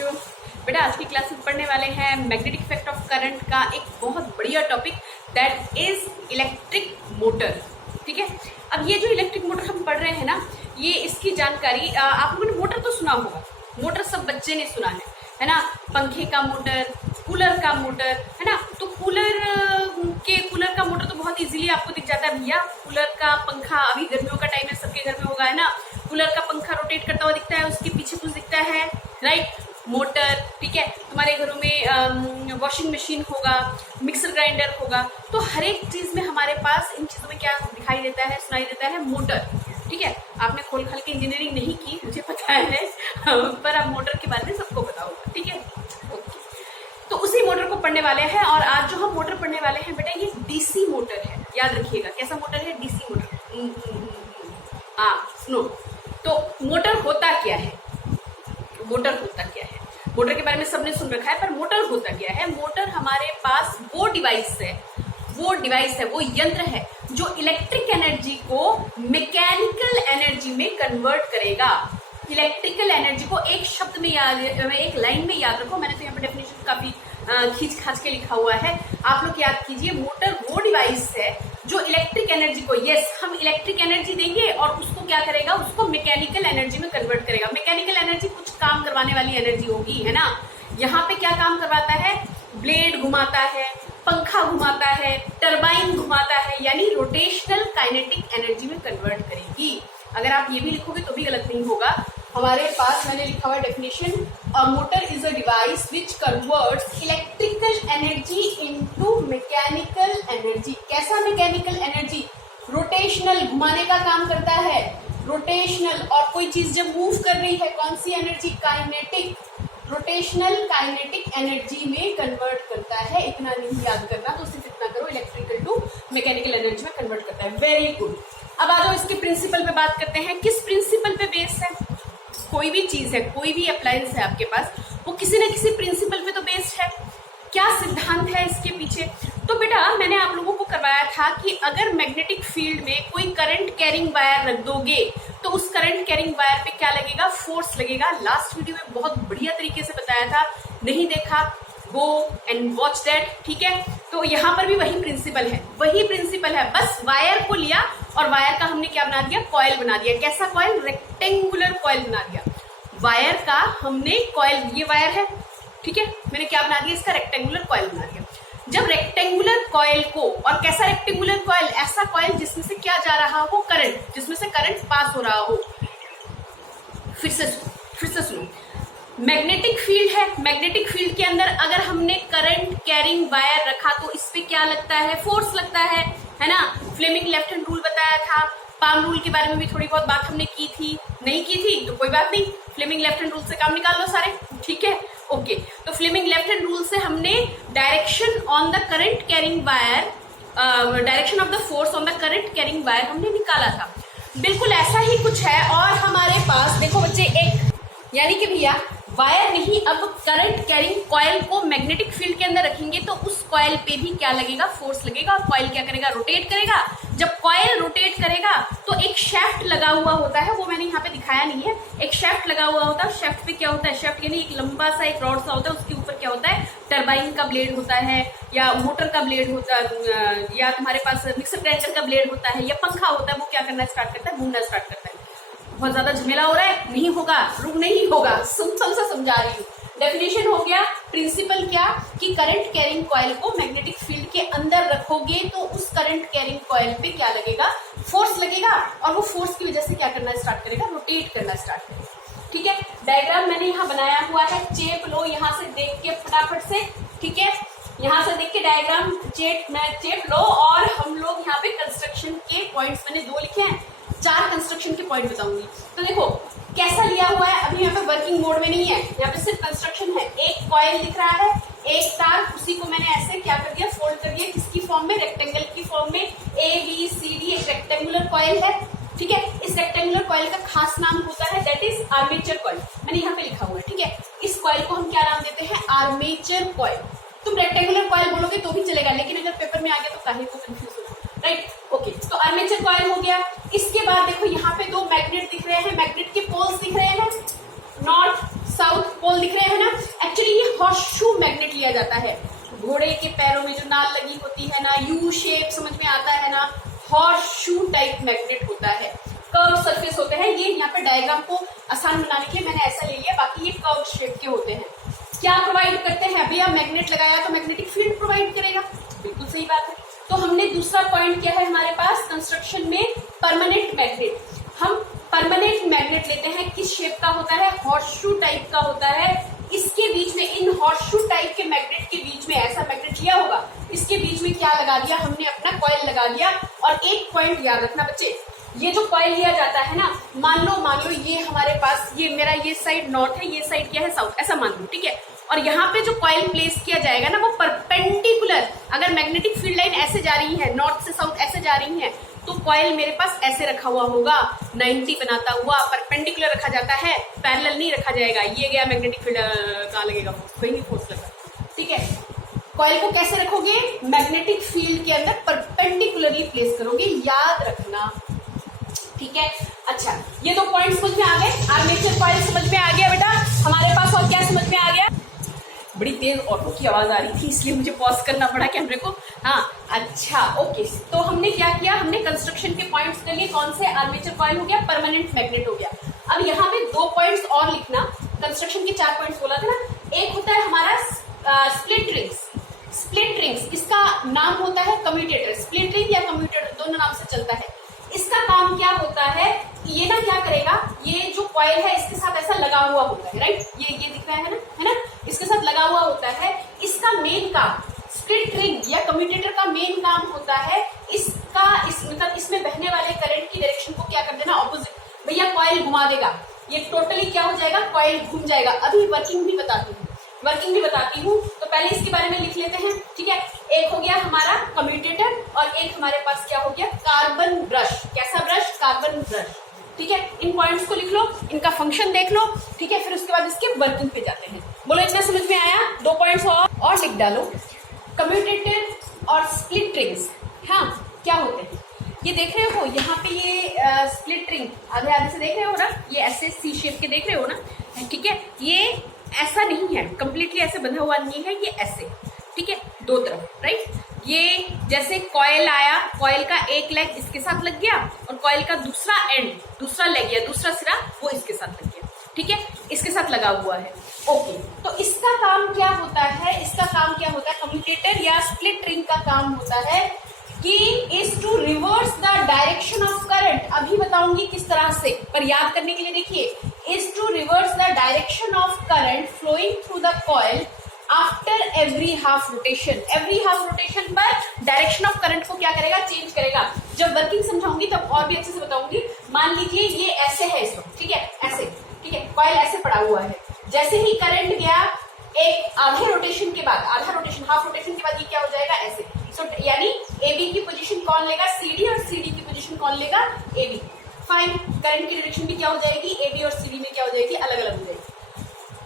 बच्चों, बेटा आज की क्लास में पढ़ने वाले हैं मैग्नेटिक इफेक्ट ऑफ करंट का एक बहुत बढ़िया topic that is electric motor. ठीक है, अब ये जो इलेक्ट्रिक मोटर हम पढ़ रहे हैं ना, ये इसकी जानकारी आप लोगों ने मोटर तो सुना होगा, मोटर सब बच्चे ने सुना है ना। पंखे का मोटर, कूलर का मोटर, है ना। तो कूलर का मोटर तो बहुत इजीली आपको दिख जाता है भैया। कूलर का पंखा, अभी गर्मियों का टाइम है, सबके घर में होगा, है ना। कूलर का पंखा रोटेट करता हुआ दिखता है, उसके पीछे कुछ दिखता है, राइट, मोटर। ठीक है, तुम्हारे घरों में वॉशिंग मशीन होगा, मिक्सर ग्राइंडर होगा, तो हर एक चीज में हमारे पास इन चीजों में क्या दिखाई देता है, सुनाई देता है, मोटर। ठीक है, आपने खोल खाल के इंजीनियरिंग नहीं की, मुझे पता है, पर आप मोटर के बारे में सबको पता होगा। ठीक है, ओके, तो उसी मोटर को पढ़ने वाले हैं। और आज जो हम मोटर पढ़ने वाले हैं बेटा, ये डीसी मोटर है, याद रखिएगा। कैसा मोटर है? DC motor. हाँ सुनो, तो मोटर होता क्या है, मोटर होता क्या है, मोटर के बारे में सबने सुन रखा है, पर मोटर होता क्या है? मोटर हमारे पास वो डिवाइस है, वो यंत्र है जो इलेक्ट्रिक एनर्जी को मैकेनिकल एनर्जी में कन्वर्ट करेगा। इलेक्ट्रिकल एनर्जी को एक शब्द में याद, एक लाइन में याद रखो। मैंने तो यहाँ पे डेफिनेशन काफी खींच खाच के लिखा हुआ है, आप लोग याद कीजिए। मोटर वो डिवाइस है जो इलेक्ट्रिक एनर्जी को, यस, हम इलेक्ट्रिक एनर्जी देंगे और उसको क्या करेगा, उसको मैकेनिकल एनर्जी में कन्वर्ट करेगा। मैकेनिकल एनर्जी कुछ काम करवाने वाली एनर्जी होगी, है ना। यहाँ पे क्या काम करवाता है? ब्लेड घुमाता है, पंखा घुमाता है, टरबाइन घुमाता है, यानी रोटेशनल काइनेटिक एनर्जी में कन्वर्ट करेगी। अगर आप ये भी लिखोगे तो भी गलत नहीं होगा। हमारे पास मैंने लिखा हुआ definition, a motor is a device which converts electrical energy into mechanical energy. कैसा मैकेनिकल एनर्जी? रोटेशनल, घुमाने का काम करता है, रोटेशनल। और कोई चीज जब मूव कर रही है, कौन सी energy? Kinetic, rotational kinetic energy में कन्वर्ट करता है। इतना नहीं याद करना, तो सिर्फ इतना करो, इलेक्ट्रिकल टू मैकेनिकल एनर्जी में कन्वर्ट करता है। Very good. अब आ जाओ इसके प्रिंसिपल पे बात करते हैं। किस प्रिंसिपल पे बेस है? कोई भी चीज है, कोई भी अप्लायंस है आपके पास, वो किसी न किसी प्रिंसिपल पे तो बेस्ड है। क्या सिद्धांत है इसके पीछे? तो बेटा मैंने आप लोगों को करवाया था कि अगर मैग्नेटिक फील्ड में कोई करंट कैरिंग वायर रख दोगे तो उस करंट कैरिंग वायर पे क्या लगेगा? फोर्स लगेगा। लास्ट वीडियो में बहुत बढ़िया तरीके से बताया था, नहीं देखा गो एंड वॉच दैट। ठीक है, तो यहाँ पर भी वही प्रिंसिपल है, बस वायर को लिया और वायर का हमने क्या बना दिया? कॉइल बना दिया। कैसा कॉइल? रेक्टेंगुलर कॉइल बना दिया। वायर का हमने कॉइल, ये वायर है, ठीक है, मैंने क्या बना दिया? इसका रेक्टेंगुलर कॉइल बना दिया। जब रेक्टेंगुलर कॉइल को, और कैसा रेक्टेंगुलर कॉइल? ऐसा कॉइल जिसमें से क्या जा रहा हो? करंट, जिसमें से करंट पास हो रहा हो। फिर से सुनो, मैग्नेटिक फील्ड है, मैग्नेटिक फील्ड के अंदर अगर हमने करंट कैरिंग वायर रखा तो इस पे क्या लगता है? फोर्स लगता है ना। फ्लेमिंग लेफ्ट हैंड रूल बताया था, पाम रूल के बारे में भी थोड़ी बहुत बात हमने की थी, नहीं की थी तो कोई बात नहीं, फ्लेमिंग लेफ्ट हैंड रूल से काम निकाल लो सारे। ठीक है, ओके। तो फ्लेमिंग लेफ्ट हैंड रूल से हमने direction on the current carrying wire, direction of the force on the current carrying wire हमने निकाला था। बिल्कुल ऐसा ही कुछ है। और हमारे पास देखो बच्चे, एक यानी कि भैया वायर नहीं, अब करंट कैरिंग कॉइल को मैग्नेटिक फील्ड के अंदर रखेंगे तो उस कॉइल पे भी क्या लगेगा? फोर्स लगेगा। और कॉइल क्या करेगा? रोटेट करेगा। जब कॉइल रोटेट करेगा तो एक शेफ्ट लगा हुआ होता है, वो मैंने यहाँ पे दिखाया नहीं है, एक शेफ्ट लगा हुआ होता है। शेफ्ट पे क्या होता है? शेफ्ट यानी एक लंबा सा एक रॉड सा होता है, उसके ऊपर क्या होता है? टरबाइन का ब्लेड होता है, या मोटर का ब्लेड होता है, या तुम्हारे पास मिक्सर ग्राइंडर का ब्लेड होता है, या पंखा होता है। वो क्या करना स्टार्ट करता है? घूमना स्टार्ट करता है। बहुत ज्यादा झमेला हो रहा है? नहीं होगा, रुक नहीं होगा, सिंपल सा समझा रही हूँ। डेफिनेशन हो गया, प्रिंसिपल क्या कि करंट कैरिंग कॉइल को मैग्नेटिक फील्ड के अंदर रखोगे तो उस करंट कैरिंग कॉइल पे क्या लगेगा? फोर्स लगेगा। और वो फोर्स की वजह से क्या करना स्टार्ट करेगा? रोटेट करना स्टार्ट करेगा। ठीक है, डायग्राम मैंने यहाँ बनाया हुआ है, चेप लो यहाँ से देख के फटाफट से। ठीक है, यहाँ से देख के डायग्राम चेप लो। और हम लोग यहाँ पे कंस्ट्रक्शन के पॉइंट्स मैंने 2 लिखे हैं, 4 कंस्ट्रक्शन के पॉइंट बताऊंगी। तो देखो कैसा लिया हुआ है, अभी यहाँ पे वर्किंग मोड में नहीं है, यहाँ पे सिर्फ कंस्ट्रक्शन है। एक कॉइल दिख रहा है, एक तार, उसी को मैंने ऐसे क्या कर दिया? फोल्ड कर दिया। किसकी फॉर्म में? रेक्टेंगल की फॉर्म में। ABCD एक रेक्टेंगुलर कॉइल है। ठीक है, इस रेक्टेंगुलर कॉइल का खास नाम होता है दैट इज आर्मेचर कॉइल, मैंने यहाँ पे लिखा हुआ है। ठीक है, इस कॉइल को हम क्या नाम देते हैं? Armature coil. तुम रेक्टेंगुलर कॉइल बोलोगे तो भी चलेगा, लेकिन अगर पेपर में आ गया तो काहे को कंफ्यूज होगा, राइट। ओके, तो आर्मेचर कॉइल हो गया। इसके बाद देखो यहाँ पे 2 मैग्नेट दिख रहे हैं, मैग्नेट के पोल्स दिख रहे हैं, नॉर्थ साउथ पोल दिख रहे हैं ना। लिया जाता है। घोड़े के पैरों में जो नाल लगी होती है ना, यू शेप समझ में आता है ना, हॉर्स शू टाइप मैग्नेट होता है, कर्व सरफेस होते हैं। ये यहाँ पे डायग्राम को आसान बनाने के लिए मैंने ऐसा ले लिया, बाकी ये कर्व शेप के होते हैं। क्या प्रोवाइड करते हैं भैया? मैग्नेट लगाया तो मैग्नेटिक फील्ड प्रोवाइड करेगा, बिल्कुल सही बात है। तो हमने दूसरा पॉइंट क्या है हमारे पास कंस्ट्रक्शन में? Permanent magnet. हम परमानेंट मैग्नेट लेते हैं, किस शेप का होता है? हॉर्सशू टाइप का होता है। इसके बीच में, इन हॉर्सशू टाइप के मैग्नेट के बीच में, ऐसा मैग्नेट लिया होगा, इसके बीच में क्या लगा दिया हमने? अपना कॉइल लगा दिया। और एक पॉइंट याद रखना बच्चे, ये जो कॉइल लिया जाता है ना, मान लो ये हमारे पास, ये मेरा ये साइड नॉर्थ है, ये साइड क्या है? साउथ, ऐसा मान लो, ठीक है। और यहाँ पे जो कॉइल प्लेस किया जाएगा ना, वो परपेंडिकुलर, अगर मैग्नेटिक फील्ड लाइन ऐसे जा रही है, नॉर्थ से साउथ ऐसे जा रही है, तो कॉइल मेरे पास ऐसे रखा हुआ होगा, 90 बनाता हुआ परपेंडिकुलर रखा जाता है, पैरेलल नहीं रखा जाएगा। ये गया मैग्नेटिक फील्ड, कहाँ लगेगा? कोई नहीं फोर्स लगा, ठीक है। कॉइल को कैसे रखोगे? मैग्नेटिक फील्ड के अंदर परपेंडिकुलरली प्लेस करोगे, याद रखना, ठीक है। अच्छा, ये दो पॉइंट समझ में आ गए। आर्मेचर कॉइल समझ में आ गया बेटा हमारे पास, और क्या समझ में आ गया? बड़ी तेज ऑटो की आवाज आ रही थी, इसलिए मुझे पॉज करना पड़ा कैमरे को। हाँ, अच्छा, ओके। तो हमने क्या किया? हमने कंस्ट्रक्शन के पॉइंट्स कर लिए। कौन से? आर्मेचर कॉइल हो गया, परमानेंट मैग्नेट हो गया। अब यहाँ पे 2 पॉइंट्स और लिखना। कंस्ट्रक्शन के 4 पॉइंट्स बोला था ना, एक होता है हमारा स्प्लिट रिंग्स। स्प्लिट रिंग्स, इसका नाम होता है कम्यूटेटर। स्प्लिट रिंग या कम्यूटेटर दोनों नाम से चलता है। इसका काम क्या होता है? ये ना क्या करेगा, ये जो कॉइल है इसके साथ ऐसा लगा हुआ होता है, राइट? ये दिख रहा है ना, इसके साथ लगा हुआ होता है। इसका मेन काम, स्प्लिट रिंग या कम्यूटेटर का मेन काम होता है मतलब इसमें बहने वाले करंट की डायरेक्शन को क्या कर देना? ऑपोजिट। भैया कॉइल घुमा देगा, ये टोटली क्या हो जाएगा? कॉइल घूम जाएगा। अभी वर्किंग भी बताती हूँ, तो पहले इसके बारे में लिख लेते हैं, ठीक है। एक हो गया हमारा कम्यूटेटर और एक हमारे पास क्या हो गया? Carbon brush. कैसा ब्रश? कार्बन ब्रश, ठीक है। इन पॉइंट्स को लिख लो, इनका फंक्शन देख लो, ठीक है। फिर उसके बाद इसके वर्किंग पे जाते हैं। बोलो, इतना समझ में आया? 2 पॉइंट्स और लिख डालो। कम्यूटेटर और स्प्लिट रिंग्स, हाँ, क्या होते हैं? ये देख रहे हो यहाँ पे, ये स्प्लिट रिंग आधे से देख रहे हो ना, ये ऐसे सी शेप के देख रहे हो ना, ठीक है। ये ऐसा नहीं है, कंप्लीटली ऐसे बंधा हुआ नहीं है, ये ऐसे, ठीक है, 2 तरफ, राइट। ये जैसे कॉइल आया, कॉइल का एक लेग इसके साथ लग गया और कॉइल का दूसरा एंड, दूसरा लेग या दूसरा सिरा वो इसके साथ लग गया, ठीक है, इसके साथ लगा हुआ है। ओके, तो इसका काम क्या होता है? कम्यूटेटर या स्प्लिट रिंग का काम होता है कि is to reverse the direction of current. अभी बताऊंगी किस तरह से, पर याद करने के लिए देखिए, is to reverse the direction of current flowing through the coil after every half rotation. Every half rotation पर डायरेक्शन ऑफ करंट को क्या करेगा? चेंज करेगा। जब वर्किंग समझाऊंगी तब और भी अच्छे से बताऊंगी। मान लीजिए ये ऐसे है इस वक्त, ठीक है, ऐसे, ठीक है, कॉइल ऐसे पड़ा हुआ है। जैसे ही करंट गया एक आधे रोटेशन के बाद, आधा रोटेशन, हाफ रोटेशन के बाद ये क्या हो जाएगा? ऐसे। सो यानी AB की पोजीशन कौन लेगा? CD, और CD की पोजीशन कौन लेगा? AB। फाइन, करंट की डायरेक्शन भी क्या हो जाएगी? AB और CD में क्या हो जाएगी? अलग अलग हो जाएगी।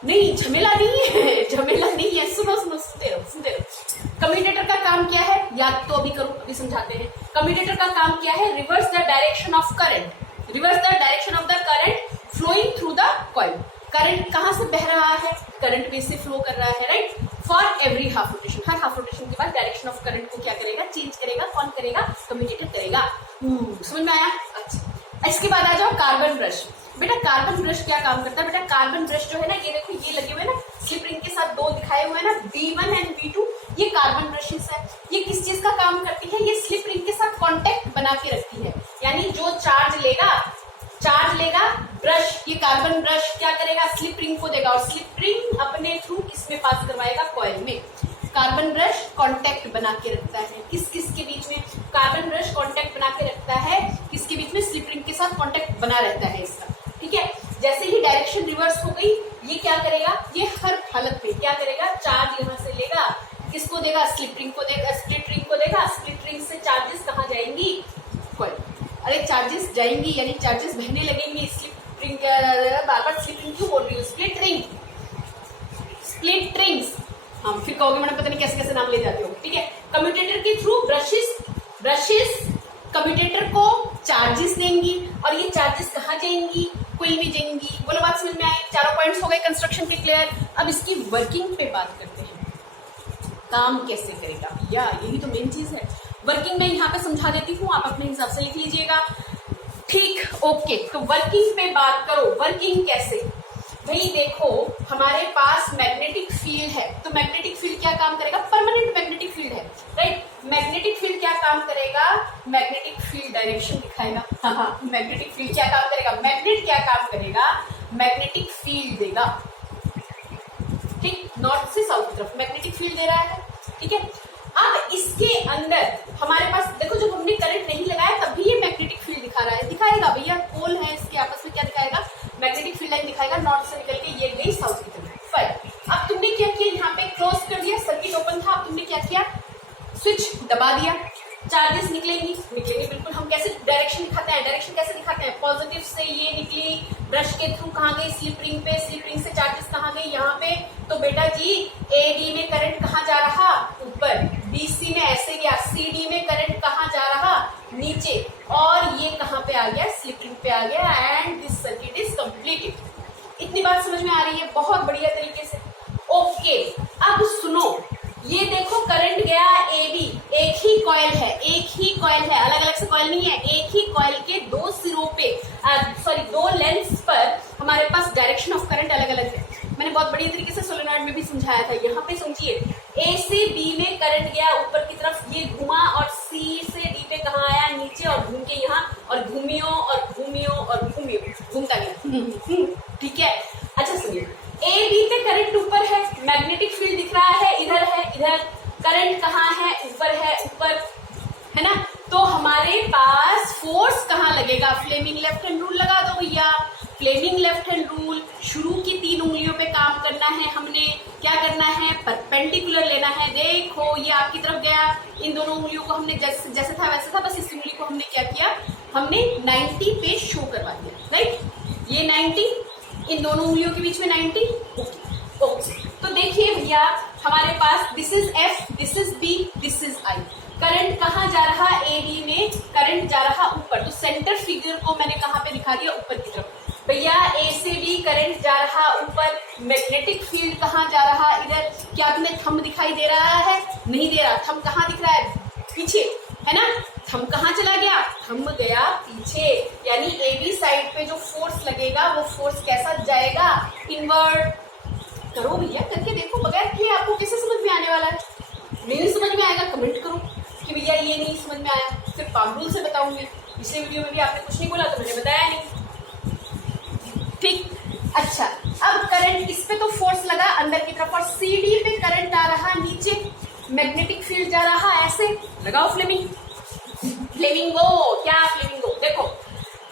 नहीं, झमेला नहीं है, झमेला नहीं है, सुनो, सुनते रहो। कम्यूटेटर का काम क्या है? याद तो अभी करो, अभी समझाते हैं। कम्यूटेटर का काम क्या है? Reverse the direction of current, reverse the direction of the current flowing through the coil. Current कहां से बह रहा है? करंट बेस से फ्लो कर रहा है, right. For every half rotation, her half rotation के बाद डायरेक्शन ऑफ करंट को क्या करेगा? चेंज करेगा। कौन करेगा? कम्यूटेटर करेगा। समझ में आया? अच्छा, इसके बाद आ जाओ कार्बन ब्रश। बेटा कार्बन ब्रश क्या काम करता है? बेटा कार्बन ब्रश जो है ना, ये देखो, ये लगे हुए ना स्लिप रिंग के साथ 2 दिखाए हुए हैं ना, B1 एंड B2, ये कार्बन ब्रशेस है। ये किस चीज का काम करती है? ये स्लिप रिंग के साथ कॉन्टेक्ट बना के रखती है, यानी जो चार्ज लेगा ब्रश, ये कार्बन ब्रश क्या करेगा? स्लिप रिंग को देगा और स्लिप रिंग अपने थ्रू किसमें पास करवाएगा? कॉइल में। कार्बन ब्रश कांटेक्ट बना के रखता है किस के बीच में? कार्बन ब्रश कांटेक्ट बना के रखता है किसके बीच में? स्लिप रिंग के साथ कांटेक्ट बना रहता है इसका, ठीक है। जैसे ही डायरेक्शन रिवर्स हो गई, ये क्या करेगा? ये हर हालत में क्या करेगा? चार्ज यहाँ से लेगा, किसको देगा? स्लिप रिंग को देगा, स्प्लिट रिंग को देगा। स्प्लिट रिंग से चार्जेस कहाँ जाएंगी? कॉइल। अरे चार्जेस जाएंगी यानी चार्जेस बहने लगेंगी। स्लिप रिंग, बार बार स्लिप रिंग क्यों बोल रही हूँ? Split ring, split rings. हाँ, फिर कहोगे मैंने पता नहीं कैसे कैसे नाम ले जाती हो, ठीक है। कम्यूटेटर के थ्रू ब्रशेस कम्यूटेटर को चार्जेस देंगी और ये चार्जेस कहाँ जाएंगी? कोई भी जाएंगी। बोलो, बात समझ में आई? चारों पॉइंट्स हो गए कंस्ट्रक्शन के क्लियर। अब इसकी वर्किंग पे बात करते हैं। काम कैसे करेगा भैया, यही तो मेन चीज है। वर्किंग मैं यहाँ पे समझा देती हूँ, आप अपने हिसाब से लिख लीजिएगा। ठीक, ओके। तो वर्किंग पे बात करो, वर्किंग कैसे भाई, देखो हमारे पास मैग्नेटिक फील्ड है, तो मैग्नेटिक फील्ड क्या काम करेगा, परमानेंट मैग्नेटिक फील्ड है, राइट। मैग्नेटिक फील्ड क्या काम करेगा, मैग्नेटिक फील्ड डायरेक्शन दिखाएगा। हाँ, मैग्नेटिक फील्ड क्या काम करेगा, मैग्नेट क्या काम करेगा, मैग्नेटिक फील्ड देगा, ठीक, नॉर्थ से साउथ की तरफ मैग्नेटिक फील्ड दे रहा है, ठीक है। अब इसके अंदर हमारे पास देखो, जब हमने करंट नहीं लगाया तब भी ये मैग्नेटिक फील्ड दिखा रहा है, दिखाएगा भैया, पोल है इसके आपस में, क्या दिखाएगा, मैग्नेटिक फील्ड लाइन दिखाएगा, नॉर्थ से निकल के ये गई साउथ की तरफ। फाइन। अब तुमने क्या किया, यहाँ पे क्लोज कर दिया, सर्किट ओपन था, अब तुमने क्या किया, स्विच दबा दिया, चार्जेस निकलेंगी बिल्कुल। हम कैसे डायरेक्शन दिखाते हैं, डायरेक्शन कैसे दिखाते हैं, पॉजिटिव से ये निकली, ब्रश के थ्रू कहाँ गई, स्लिप रिंग पे, स्लिप रिंग से चार्जेस कहाँ गई, यहाँ पे। तो बेटा जी एडी में करंट कहाँ जा रहा, ऊपर, बीसी में ऐसे गया, सीडी में करंट कहाँ जा रहा, नीचे, और ये कहाँ पे आ गया, स्लिप रिंग पे आ गया, and this circuit is completed. इतनी बात समझ में आ रही है, बहुत बढ़िया तरीके से। ओके, अब सुनो, ये देखो करंट गया एबी, एक ही कॉइल है, एक ही कॉइल है, अलग अलग से कॉइल नहीं है, एक ही कॉइल के दो सिरों पे, दो लेंथ्स पर हमारे पास डायरेक्शन ऑफ करंट अलग अलग है। मैंने बहुत बढ़िया तरीके से सोलेनॉइड में भी समझाया था। यहाँ पे समझिए, ए से बी में करंट गया ऊपर की तरफ, ये घुमा, और सी से डी पे कहाँ आया, नीचे, और घूम के यहाँ, और घूमियो और घूमियो और घूमियो, घूमता गया, ठीक है। अच्छा सुनिए, ए बी पे करंट ऊपर है, मैग्नेटिक फील्ड दिख रहा है, इधर है, इधर, करंट कहाँ है, ऊपर है, ऊपर है ना। तो हमारे पास फोर्स कहाँ लगेगा, फ्लेमिंग लेफ्ट हैंड रूल लगा दो भैया, फ्लेमिंग लेफ्ट हैंड रूल। शुरू की 3 उंगलियों पे काम करना है, हमने क्या करना है, परपेंडिकुलर लेना है। देखो ये आपकी तरफ गया, इन दोनों उंगलियों को हमने जैसे था वैसे था, बस इस उंगली को हमने क्या किया, हमने 90 पे शो करवा दिया, राइट। ये 90, इन दोनों उंगलियों के बीच में 90, ओके। तो देखिए भैया हमारे पास this is F, this is B, this is I. Current कहाँ जा रहा, ए बी में करंट जा रहा ऊपर, तो सेंटर फिगर को मैंने कहाँ पे दिखा दिया, ऊपर की तरफ। भैया ए से बी करंट जा रहा ऊपर, मैग्नेटिक फील्ड कहाँ जा रहा, इधर। क्या तुम्हें थंब दिखाई दे रहा है, नहीं दे रहा, थंब कहाँ दिख रहा है, पीछे, है ना। थंब कहाँ चला गया, थंब गया पीछे, यानी ए बी साइड पे जो फोर्स लगेगा वो फोर्स कैसा जाएगा, इनवर्ड। करो भैया, करके देखो, बगैर कि आपको कैसे समझ में आने वाला है। नहीं समझ में आएगा कमेंट करो कि भैया ये नहीं समझ में आया, सिर्फ पाम रूल से बताऊंगी। पिछले वीडियो में भी आपने कुछ नहीं बोला तो मैंने बताया नहीं, ठीक। अच्छा, अब करंट इस पे तो फोर्स लगा अंदर की तरफ, और सीडी पे करंट आ रहा नीचे, मैग्नेटिक फील्ड जा रहा ऐसे, लगाओ फ्लेमिंग, फ्लेमिंगो, क्या फ्लेमिंगो। देखो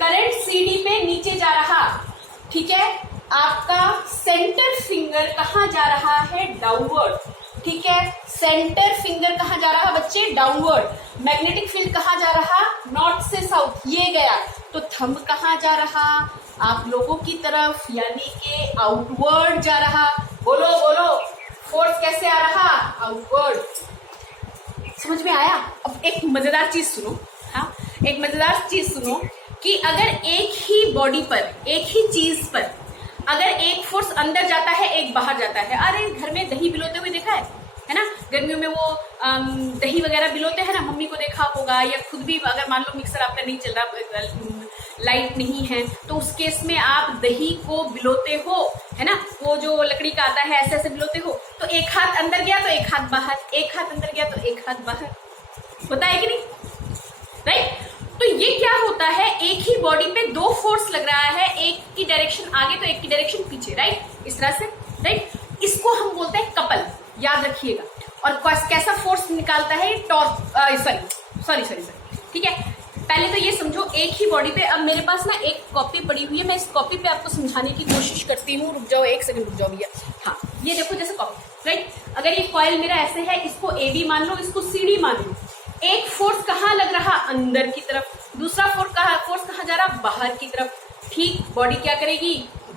करंट सीडी पे नीचे जा रहा, ठीक है। आपका सेंटर फिंगर कहाँ जा रहा है, डाउनवर्ड, ठीक है। सेंटर फिंगर कहाँ जा रहा बच्चे, डाउनवर्ड। मैग्नेटिक फील्ड कहाँ जा रहा, नॉर्थ से साउथ, ये गया। तो थंब कहाँ जा रहा, आप लोगों की तरफ, यानी कि आउटवर्ड जा रहा। बोलो बोलो, फोर्स कैसे आ रहा, आउटवर्ड। समझ में आया। अब एक मजेदार चीज सुनो, हाँ एक मजेदार चीज सुनो कि अगर एक ही बॉडी पर, एक ही चीज पर अगर एक फोर्स अंदर जाता है, एक बाहर जाता है। अरे घर में दही बिलोते हुए देखा है ना, गर्मियों में वो दही वगैरह बिलोते हैं ना, मम्मी को देखा होगा, या खुद भी अगर मान लो मिक्सर आपका नहीं चल रहा, लाइट नहीं है, तो उस केस में आप दही को बिलोते हो, है ना, वो जो लकड़ी का आता है ऐसे ऐसे बिलोते हो, तो एक हाथ अंदर गया तो एक हाथ बाहर, एक हाथ अंदर गया तो एक हाथ बाहर, होता है कि नहीं, राइट। तो ये क्या होता है, एक ही बॉडी पे दो फोर्स लग रहा है, एक की डायरेक्शन आगे तो एक की डायरेक्शन पीछे, राइट, इस तरह से, राइट। इसको हम बोलते हैं कपल, याद रखिएगा। और कैसा फोर्स निकालता है, टॉर्क, सॉरी, ठीक है। पहले तो ये समझो, एक ही बॉडी पे, अब मेरे पास ना एक कॉपी पड़ी हुई है, मैं इस कॉपी पे आपको समझाने की कोशिश करती हूँ। रुक जाओ, एक सेकंड रुक जाओ भैया। हाँ, ये देखो जैसे कॉपी, राइट। अगर ये कॉइल मेरा ऐसे है, इसको ए बी मान लो, इसको सी डी मान लो। एक फोर्स कहाँ लग रहा, अंदर की तरफ, दूसरा फोर्स कहाँ जा रहा, बाहर की तरफ, ठीक। बॉडी क्या करेगी,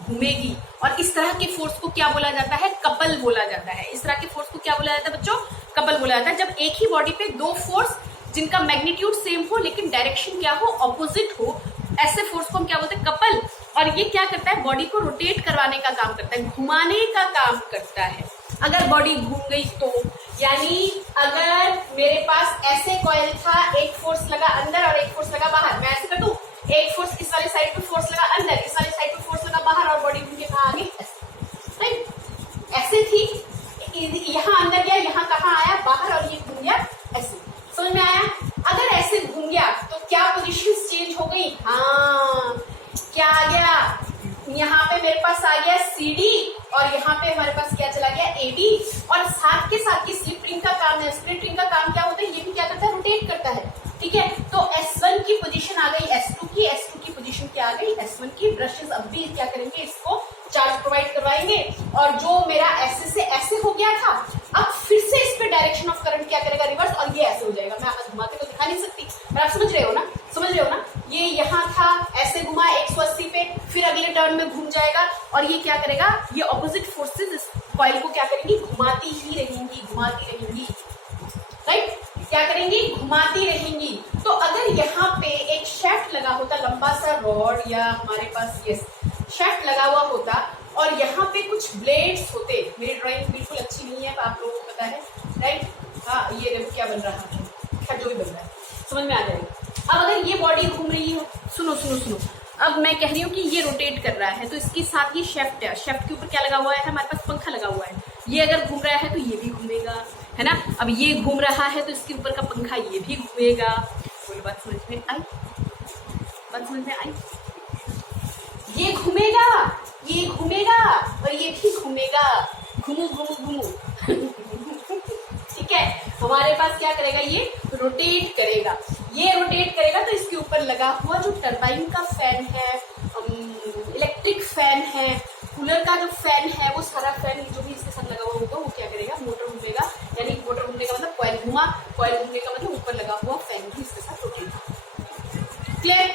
घूमेगी। और इस तरह के फोर्स को क्या बोला जाता है, कपल बोला जाता है। इस तरह के फोर्स को क्या बोला जाता है बच्चों, कपल बोला जाता है। जब एक ही बॉडी पे दो फोर्स जिनका मैग्नीट्यूड सेम हो लेकिन डायरेक्शन क्या हो, ऑपोजिट हो, ऐसे फोर्स को हम क्या बोलते हैं, कपल। और ये क्या करता है, बॉडी को रोटेट करवाने का काम करता है, घुमाने का काम करता है। अगर बॉडी घूम गई तो, यानी अगर मेरे पास ऐसे कॉइल था, एक फोर्स लगा अंदर और एक फोर्स लगा बाहर, मैं ऐसे कर दूं, एक फोर्स इस वाली साइड पे फोर्स लगा अंदर, इस वाली साइड पे फोर्स लगा बाहर और बॉडी घूम के कहाँ आ गई, राइट। ऐसे थी, यहाँ अंदर गया, यहाँ कहाँ आया बाहर, और ये घूम गया ऐसे, समझ में आया। अगर ऐसे घूम गया तो क्या पोजीशन चेंज हो गई, हाँ क्या आ गया, यहाँ पे मेरे पास आ गया CD और यहाँ पे हमारे पास क्या चला गया AB, और साथ के साथ ये स्लिप रिंग का काम है, स्प्लिट रिंग का काम क्या होता है, ये भी क्या करता है, रोटेट करता है, ठीक है। तो S1 की पोजीशन आ गई S2 की, S2 की पोजीशन क्या आ गई S1 की। ब्रशेस अब भी क्या करेंगे, इसको चार्ज प्रोवाइड करवाएंगे, और जो मेरा ऐसे से ऐसे हो गया था, अब फिर से इस पे डायरेक्शन ऑफ करंट क्या करेगा, रिवर्स, और ये ऐसे हो जाएगा। मैं हाथ घुमा के तो दिखा नहीं सकती, पर आप समझ रहे हो ना, समझ रहे हो ना। ये यहाँ था, ऐसे घुमा 180 पे, फिर अगले टर्न में घूम जाएगा, और ये क्या करेगा, ये ऑपोजिट फोर्सेस इस कॉइल को क्या करेंगी, घुमाती ही रहेंगी, घुमाती रहेंगी, राइट, क्या करेंगी, घुमाती रहेंगी। तो अगर यहाँ पे एक शेफ्ट लगा होता, लंबा सा रॉड, या हमारे पास ये शेफ्ट लगा हुआ होता, और यहाँ पे कुछ ब्लेड्स होते, मेरी ड्राइंग बिल्कुल अच्छी नहीं है, तो आप लोगों को पता है, राइट। हाँ, ये देखो क्या बन रहा है, जो भी बन रहा है समझ में आ जाएगा। अब अगर ये बॉडी घूम रही हो, सुनो सुनो सुनो, अब मैं कह रही हूँ कि ये रोटेट कर रहा है, तो इसके साथ ये शेफ्ट है, शेफ्ट के ऊपर क्या लगा हुआ है, हमारे पास पंखा लगा हुआ है, ये अगर घूम रहा है तो ये भी घूमेगा, है ना। अब ये घूम रहा है तो इसके ऊपर का पंखा ये भी घूमेगा। बोलो, बात समझ में आई, बात समझ में आई। ये घूमेगा, ये घूमेगा, और ये भी घूमेगा, घूमू घूमू घूमू ठीक है। हमारे पास क्या करेगा, ये रोटेट करेगा, ये रोटेट करेगा, तो इसके ऊपर लगा हुआ जो टरबाइन का फैन है, इलेक्ट्रिक फैन है, कूलर का जो फैन है, वो सारा फैन जो भी इसके साथ लगा हुआ होगा, वो क्या करेगा, मोटर घूमेगा, यानी मोटर घूमने का मतलब कॉइल घुमा, कॉइल घूमने का मतलब ऊपर लगा हुआ फैन भी इसके साथ रोटेट। क्लियर,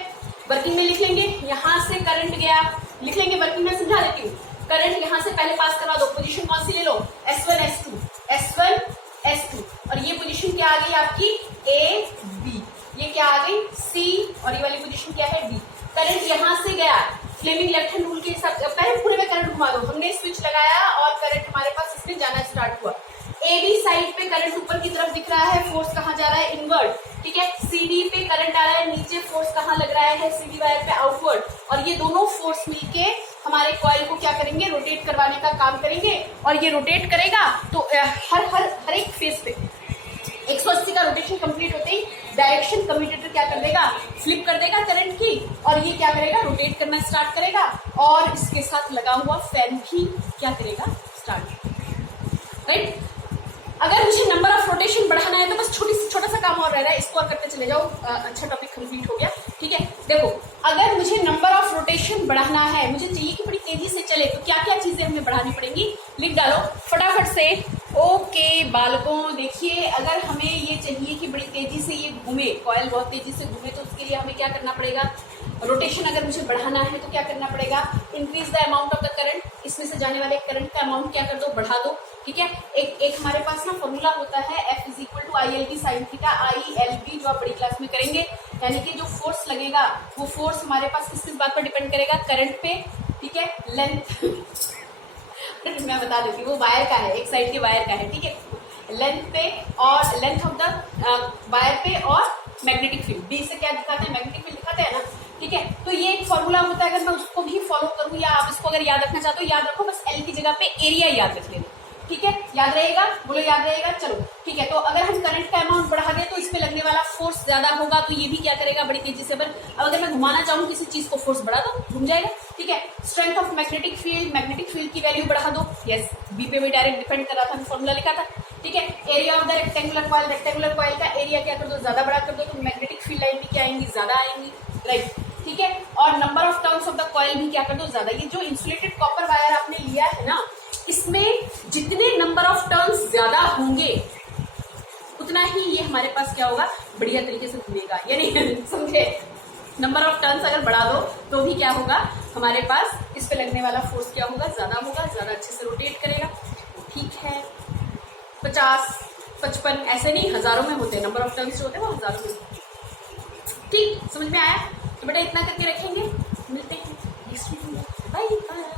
वर्किंग में लिख लेंगे, यहाँ से करंट गया, लिख लेंगे, वर्किंग में समझा देती हूँ। करंट यहाँ से पहले पास करा दो, पोजीशन कौन सी ले लो, S1 S2 S1 S2, और ये पोजीशन क्या आ गई आपकी A B, ये क्या आ गई C, और ये वाली पोजीशन क्या है D। करंट यहाँ से गया, फ्लेमिंग लेफ्ट हैंड रूल के हिसाब से पहले पूरे में करंट घुमा दो, हमने स्विच लगाया और करंट हमारे पास इसमें जाना स्टार्ट हुआ। AB साइड पे करंट ऊपर की तरफ दिख रहा है, फोर्स कहाँ जा रहा है, इनवर्ड, ठीक है। CD पे करंट आ रहा है, नीचे फोर्स कहाँ लग रहा है, CD वायर पे आउटवर्ड, और ये दोनों फोर्स मिलके हमारे कॉइल को क्या करेंगे, रोटेट करवाने का काम करेंगे, और ये रोटेट करेगा तो हर एक फेज पे 180 का रोटेशन कंप्लीट होते ही डायरेक्शन कम्यूटेटर क्या कर देगा, फ्लिप कर देगा करंट की, और ये क्या करेगा, रोटेट करना स्टार्ट करेगा, और इसके साथ लगा हुआ फैन भी क्या करेगा, स्टार्ट, राइट। अगर मुझे नंबर ऑफ रोटेशन बढ़ाना है तो बस छोटा सा काम और रह रहा है, इसको और करते चले जाओ, अच्छा टॉपिक कंप्लीट हो गया, ठीक है। देखो, अगर मुझे नंबर ऑफ रोटेशन बढ़ाना है, मुझे चाहिए कि बड़ी तेजी से चले, तो क्या क्या चीजें हमें बढ़ानी पड़ेंगी, लिख डालो फटाफट से। ओके बालकों, देखिए, अगर हमें ये चाहिए कि बड़ी तेजी से ये घूमे, कॉइल बहुत तेजी से घूमे, तो उसके लिए हमें क्या करना पड़ेगा, रोटेशन अगर मुझे बढ़ाना है तो क्या करना पड़ेगा, increase the amount of the current, इसमें से जाने वाले करंट का अमाउंट क्या कर दो, बढ़ा दो, ठीक है। एक हमारे पास ना फॉर्मूला होता है F is equal to ILB sine theta ILB, जो आप बड़ी क्लास में करेंगे, यानी कि जो फोर्स लगेगा वो फोर्स हमारे पास किस बात पर डिपेंड करेगा, करंट पे, ठीक है, लेंथ मैं बता देती हूँ, वो वायर का है, एक साइड के वायर का है, ठीक है, लेंथ पे, और लेंथ ऑफ द वायर पे, और मैग्नेटिक फील्ड, बी से क्या दिखाते हैं, मैग्नेटिक फील्ड दिखाते हैं ना, ठीक है। तो ये एक फॉर्मूला होता है, अगर मैं उसको भी फॉलो करूँ, या आप इसको अगर याद रखना चाहते हो, याद रखो, बस L की जगह पे एरिया याद रख लेना, ठीक है। याद रहेगा, बोलो याद रहेगा, चलो ठीक है। तो अगर हम करंट का अमाउंट बढ़ा दें तो इसमें लगने वाला फोर्स ज्यादा होगा, तो ये भी क्या करेगा, बड़ी तेजी से अब अगर मैं घुमाना चाहूँ किसी चीज को, फोर्स बढ़ा दो, घूम जाएगा, ठीक है। स्ट्रेंथ ऑफ मैग्नेटिक फील्ड की वैल्यू बढ़ा दो, यस, बी पे भी डायरेक्ट डिपेंड कर रहा था, फॉर्मूला लिखा था, ठीक है। Area of the rectangular coil का एरिया क्या कर दो, ज्यादा बड़ा कर दो, तो मैग्नेटिक फील्ड लाइन भी क्या आएंगी, ज्यादा आएंगी, राइट, ठीक है। और number of turns of the coil भी क्या कर दो, ज्यादा। ये जो इंसुलेटेड कॉपर वायर आपने लिया है ना, इसमें जितने नंबर ऑफ टर्न्स ज्यादा होंगे उतना ही ये हमारे पास क्या होगा, बढ़िया तरीके से घूमेगा, यानी समझे, नंबर ऑफ टर्न्स अगर बढ़ा दो तो भी क्या होगा, हमारे पास इस पे लगने वाला फोर्स क्या होगा, ज्यादा होगा, ज्यादा अच्छे से रोटेट करेगा, ठीक है। 50, 55 ऐसे नहीं, हजारों में होते हैं नंबर ऑफ टर्न्स जो होते हैं, वो हजारों में, ठीक, समझ में आया। तो बेटा इतना करके रखेंगे, मिलते हैं नेक्स्ट वीडियो में, बाय बाय।